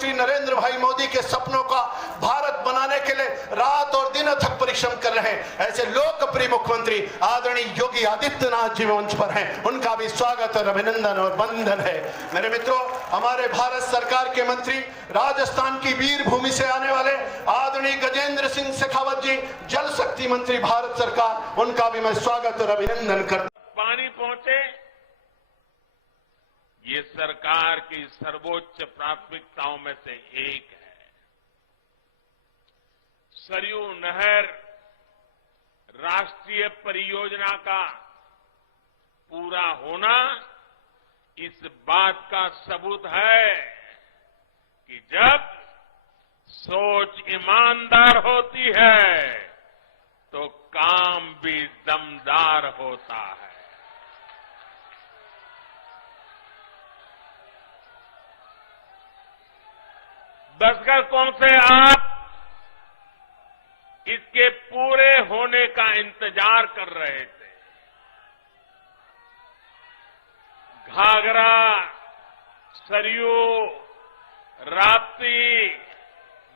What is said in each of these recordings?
प्रधानमंत्री नरेंद्र भाई मोदी के सपनों का भारत बनाने के लिए रात और दिन अथक परिश्रम कर रहे हैं। ऐसे लोकप्रिय मुख्यमंत्री आदरणीय योगी आदित्यनाथ जी मंच पर हैं, उनका भी स्वागत और अभिनंदन और वंदन है। मेरे मित्रों, हमारे भारत सरकार के मंत्री राजस्थान की वीर भूमि से आने वाले आदरणीय गजेंद्र सिंह शेखावत जी, जल शक्ति मंत्री भारत सरकार, उनका भी मैं स्वागत और अभिनंदन करता हूं। पानी पहुंचे, ये सरकार की सर्वोच्च प्राथमिकताओं में से एक है। सरयू नहर राष्ट्रीय परियोजना का पूरा होना इस बात का सबूत है कि जब सोच ईमानदार होती है तो काम भी दमदार होता है। दशकों से आप इसके पूरे होने का इंतजार कर रहे थे। घाघरा, सरयू, राप्ती,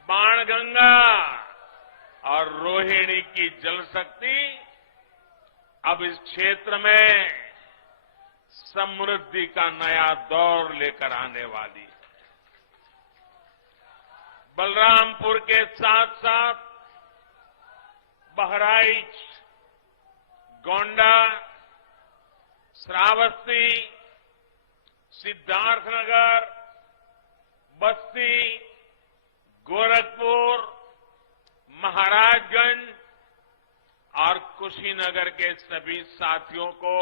बाणगंगा और रोहिणी की जल शक्ति अब इस क्षेत्र में समृद्धि का नया दौर लेकर आने वाली है। बलरामपुर के साथ साथ बहराइच, गोंडा, श्रावस्ती, सिद्धार्थनगर, बस्ती, गोरखपुर, महाराजगंज और कुशीनगर के सभी साथियों को,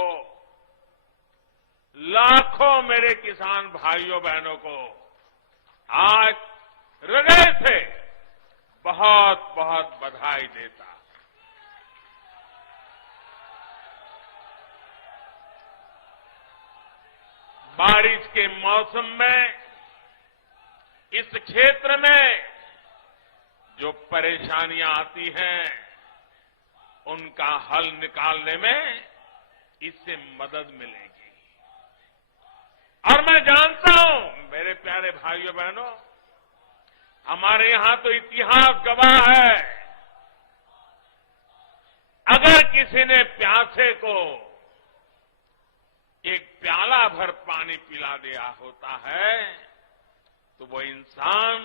लाखों मेरे किसान भाइयों बहनों को आज हृदय से बहुत बहुत बधाई देता। बारिश के मौसम में इस क्षेत्र में जो परेशानियां आती हैं, उनका हल निकालने में इससे मदद मिलेगी। और मैं जानता हूं मेरे प्यारे भाइयों बहनों, हमारे यहां तो इतिहास गवाह है, अगर किसी ने प्यासे को एक प्याला भर पानी पिला दिया होता है तो वो इंसान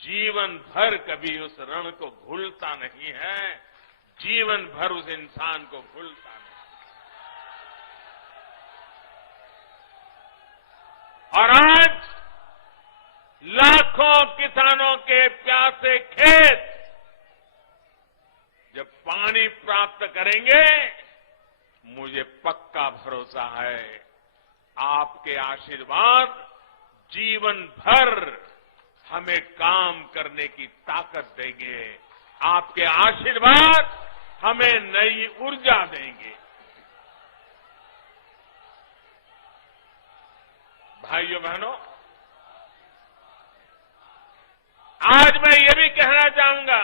जीवन भर कभी उस ऋण को भूलता नहीं है, जीवन भर उस इंसान को भूलता नहीं। और आज लाखों किसानों के प्यासे खेत जब पानी प्राप्त करेंगे, मुझे पक्का भरोसा है आपके आशीर्वाद जीवन भर हमें काम करने की ताकत देंगे। आपके आशीर्वाद हमें नई ऊर्जा देंगे। भाइयों बहनों, आज मैं ये भी कहना चाहूंगा,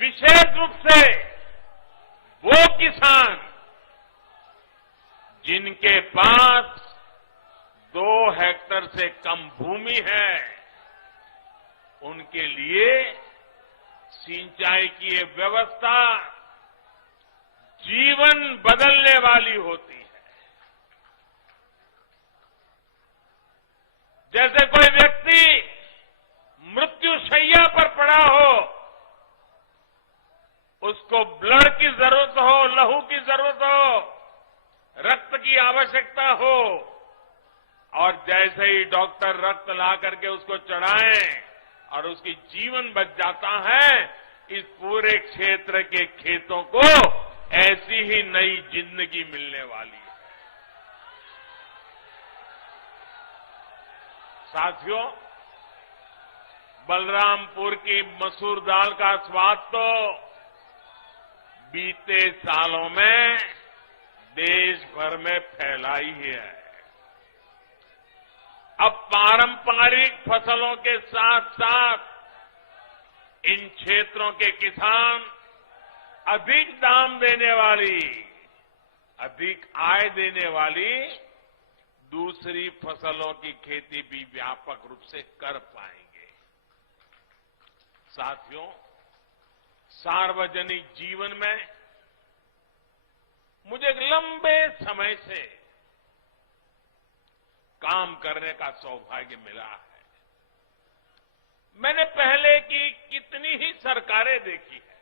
विशेष रूप से वो किसान जिनके पास 2 हेक्टेयर से कम भूमि है, उनके लिए सिंचाई की ये व्यवस्था जीवन बदलने वाली होती है। जैसे कोई व्यक्ति मृत्युशैया पर पड़ा हो, उसको ब्लड की जरूरत हो, लहू की जरूरत हो, रक्त की आवश्यकता हो, और जैसे ही डॉक्टर रक्त ला करके उसको चढ़ाएं और उसकी जीवन बच जाता है, इस पूरे क्षेत्र के खेतों को ऐसी ही नई जिंदगी मिलने वाली है। साथियों, बलरामपुर की मसूर दाल का स्वाद तो बीते सालों में देश भर में फैला ही है। अब पारंपरिक फसलों के साथ साथ इन क्षेत्रों के किसान अधिक दाम देने वाली, अधिक आय देने वाली दूसरी फसलों की खेती भी व्यापक रूप से कर पाएंगे। साथियों, सार्वजनिक जीवन में मुझे एक लंबे समय से काम करने का सौभाग्य मिला है। मैंने पहले की कितनी ही सरकारें देखी है,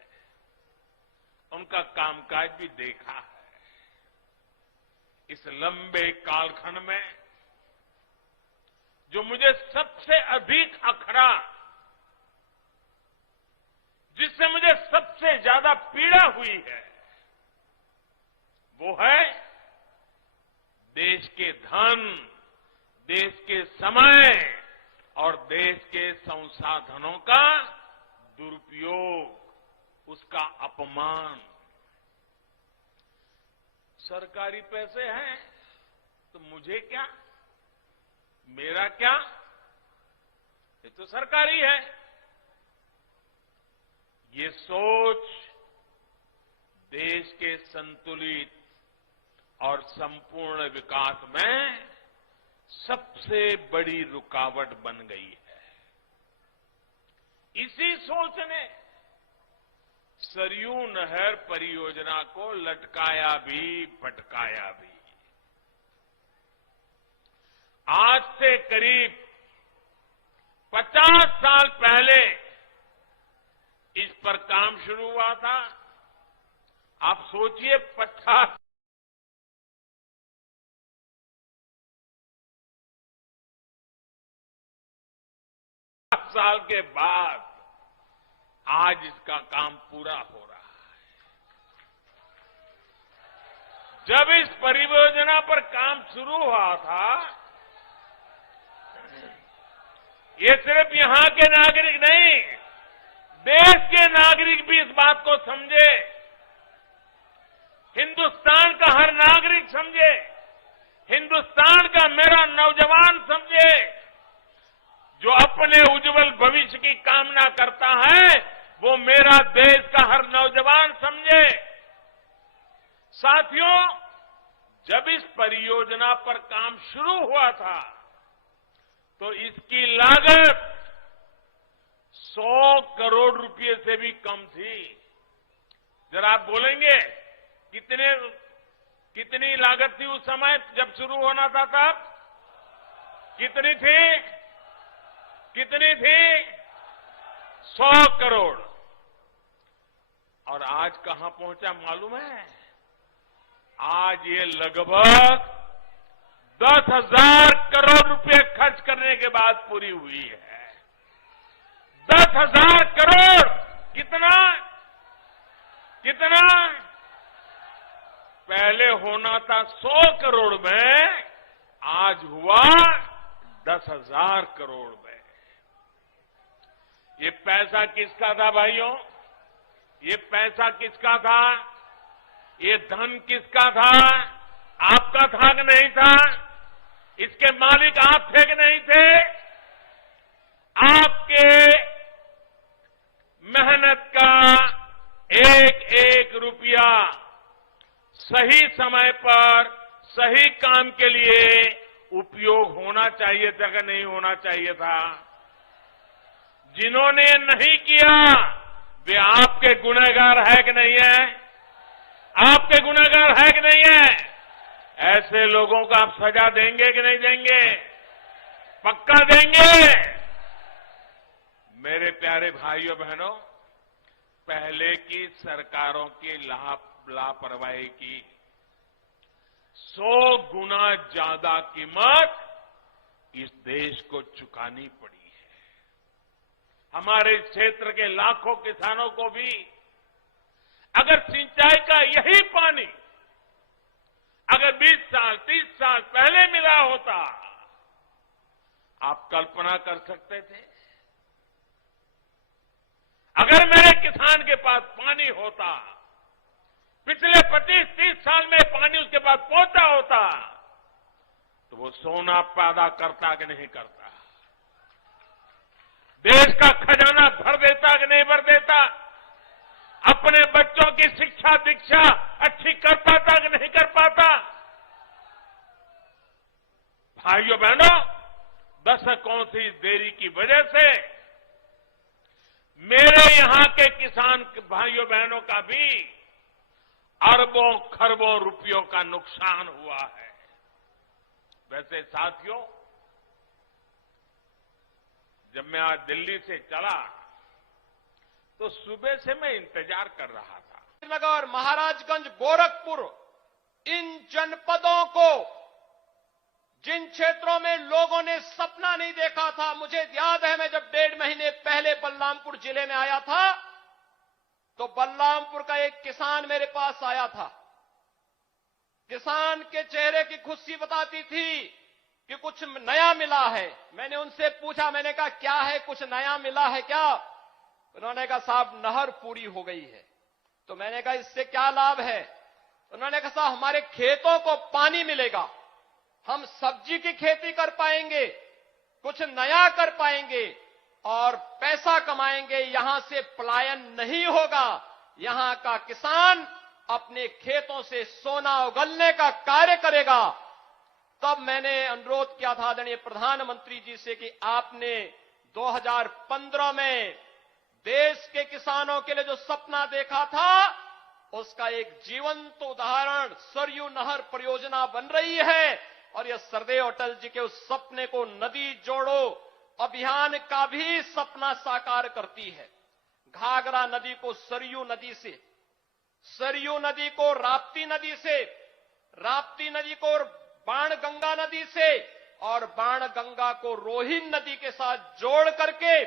उनका कामकाज भी देखा है। इस लंबे कालखंड में जो मुझे सबसे अधिक अखरा, जिससे मुझे सबसे ज्यादा पीड़ा हुई है, वो है देश के धन, देश के समय और देश के संसाधनों का दुरुपयोग, उसका अपमान। सरकारी पैसे हैं तो मुझे क्या, मेरा क्या, ये तो सरकारी है। ये सोच देश के संतुलित और संपूर्ण विकास में सबसे बड़ी रुकावट बन गई है। इसी सोच ने सरयू नहर परियोजना को लटकाया भी, भटकाया भी। आज से करीब 50 साल पहले इस पर काम शुरू हुआ था। आप सोचिए, 50 साल के बाद आज इसका काम पूरा हो रहा है। जब इस परियोजना पर काम शुरू हुआ था, ये सिर्फ यहां के नागरिक नहीं, देश के नागरिक भी इस बात को समझे, हिंदुस्तान का हर नागरिक समझे, हिंदुस्तान का मेरा नौजवान समझे, जो अपने उज्जवल भविष्य की कामना करता है, वो मेरा देश का हर नौजवान समझे। साथियों, जब इस परियोजना पर काम शुरू हुआ था तो इसकी लागत 100 करोड़ रुपए से भी कम थी। जरा आप बोलेंगे कितनी लागत थी उस समय जब शुरू होना था तब? कितनी थी? कितनी थी? 100 करोड़। और आज कहां पहुंचा मालूम है? आज ये लगभग 10,000 करोड़ रुपए खर्च करने के बाद पूरी हुई है। 10,000 करोड़। कितना? कितना? पहले होना था 100 करोड़ में, आज हुआ 10,000 करोड़ में। ये पैसा किसका था भाइयों? ये पैसा किसका था? ये धन किसका था? आपका था कि नहीं था? इसके मालिक आप थे कि नहीं थे? आपके मेहनत का एक एक रुपया सही समय पर सही काम के लिए उपयोग होना चाहिए था कि नहीं होना चाहिए था? जिन्होंने नहीं किया वे आपके गुनहगार है कि नहीं है? आपके गुनहगार है कि नहीं है? ऐसे लोगों को आप सजा देंगे कि नहीं देंगे? पक्का देंगे। मेरे प्यारे भाइयों बहनों, पहले की सरकारों की लापरवाही की 100 गुना ज्यादा कीमत इस देश को चुकानी पड़ी है। हमारे क्षेत्र के लाखों किसानों को भी अगर सिंचाई का यही पानी अगर 20 साल 30 साल पहले मिला होता, आप कल्पना कर सकते थे? अगर मेरे किसान के पास पानी होता, पिछले 25-30 साल में पानी उसके पास पहुंचा होता, तो वो सोना पैदा करता कि नहीं करता? देश का खजाना भर देता कि नहीं भर देता? अपने बच्चों की शिक्षा दीक्षा अच्छी कर पाता कि नहीं कर पाता? भाइयों बहनों, दशकों से इस देरी की वजह से मेरे यहां के किसान भाइयों बहनों का भी अरबों खरबों रुपयों का नुकसान हुआ है। वैसे साथियों, जब मैं आज दिल्ली से चला तो सुबह से मैं इंतजार कर रहा था। श्रीनगर, महाराजगंज, गोरखपुर, इन जनपदों को, जिन क्षेत्रों में लोगों ने सपना नहीं देखा था, मुझे याद है मैं जब 1.5 महीने पहले बलरामपुर जिले में आया था तो बलरामपुर का एक किसान मेरे पास आया था। किसान के चेहरे की खुशी बताती थी कि कुछ नया मिला है। मैंने उनसे पूछा, मैंने कहा क्या है, कुछ नया मिला है क्या? उन्होंने कहा साहब नहर पूरी हो गई है। तो मैंने कहा इससे क्या लाभ है? उन्होंने कहा साहब हमारे खेतों को पानी मिलेगा, हम सब्जी की खेती कर पाएंगे, कुछ नया कर पाएंगे और पैसा कमाएंगे, यहां से पलायन नहीं होगा, यहां का किसान अपने खेतों से सोना उगलने का कार्य करेगा। तब मैंने अनुरोध किया था आदरणीय प्रधानमंत्री जी से कि आपने 2015 में देश के किसानों के लिए जो सपना देखा था उसका एक जीवंत उदाहरण सरयू नहर परियोजना बन रही है और यह सरदेव अटल जी के उस सपने को नदी जोड़ो अभियान का भी सपना साकार करती है। घाघरा नदी को सरयू नदी से, सरयू नदी को राप्ती नदी से, राप्ती नदी को बाणगंगा नदी से और बाणगंगा को रोहिन नदी के साथ जोड़ करके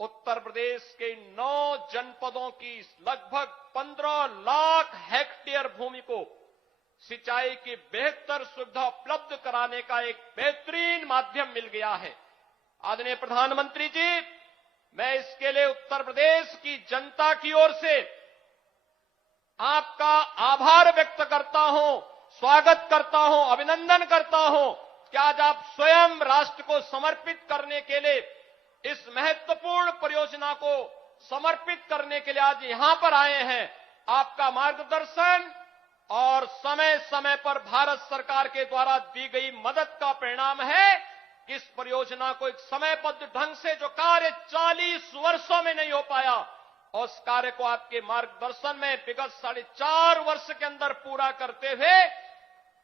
उत्तर प्रदेश के 9 जनपदों की लगभग 15 लाख हेक्टेयर भूमि को सिंचाई की बेहतर सुविधा उपलब्ध कराने का एक बेहतरीन माध्यम मिल गया है। आदरणीय प्रधानमंत्री जी, मैं इसके लिए उत्तर प्रदेश की जनता की ओर से आपका आभार व्यक्त करता हूं, स्वागत करता हूं, अभिनंदन करता हूं कि आज आप स्वयं राष्ट्र को समर्पित करने के लिए, इस महत्वपूर्ण परियोजना को समर्पित करने के लिए आज यहां पर आए हैं। आपका मार्गदर्शन और समय समय पर भारत सरकार के द्वारा दी गई मदद का परिणाम है कि इस परियोजना को एक समयबद्ध ढंग से जो कार्य 40 वर्षों में नहीं हो पाया, उस कार्य को आपके मार्गदर्शन में विगत 4.5 वर्ष के अंदर पूरा करते हुए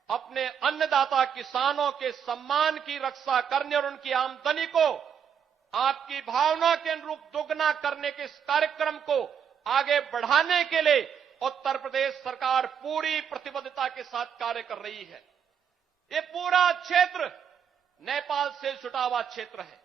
अपने अन्नदाता किसानों के सम्मान की रक्षा करने और उनकी आमदनी को आपकी भावना के अनुरूप दोगुना करने के इस कार्यक्रम को आगे बढ़ाने के लिए उत्तर प्रदेश सरकार पूरी प्रतिबद्धता के साथ कार्य कर रही है। ये पूरा क्षेत्र नेपाल से जुटा हुआ क्षेत्र है।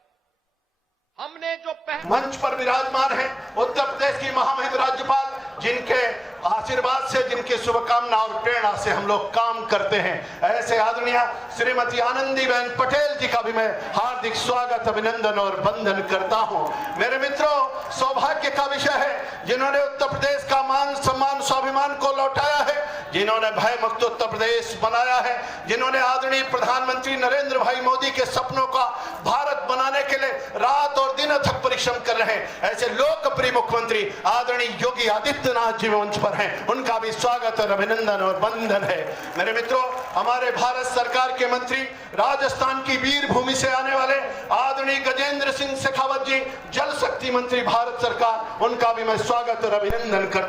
हमने जो मंच पर विराजमान है उत्तर प्रदेश की महामहिम राज्यपाल, जिनके आशीर्वाद से, जिनकी शुभकामना और प्रेरणा से हम लोग काम करते हैं, ऐसे आदरणीय श्रीमती आनंदीबेन पटेल जी का भी मैं हार्दिक स्वागत, अभिनंदन और वंदन करता हूं। मेरे मित्रों, सौभाग्य का विषय है जिन्होंने उत्तर प्रदेश का मान सम्मान स्वाभिमान को लौटाया है, जिन्होंने भय मुक्त उत्तर प्रदेश बनाया है, जिन्होंने आदरणीय प्रधानमंत्री नरेंद्र भाई मोदी के सपनों का भारत बनाने के लिए रात और दिन अथक परिश्रम कर रहे हैं, ऐसे लोकप्रिय मुख्यमंत्री आदरणीय योगी आदित्यनाथ जी मंच पर हैं। उनका भी स्वागत और अभिनंदन और वंदन है। मेरे मित्रों, हमारे भारत सरकार के मंत्री, राजस्थान की वीर भूमि से आने वाले आदरणीय गजेंद्र सिंह शेखावत जी, जल शक्ति मंत्री भारत सरकार, उनका भी मैं स्वागत और अभिनंदन करता हूं।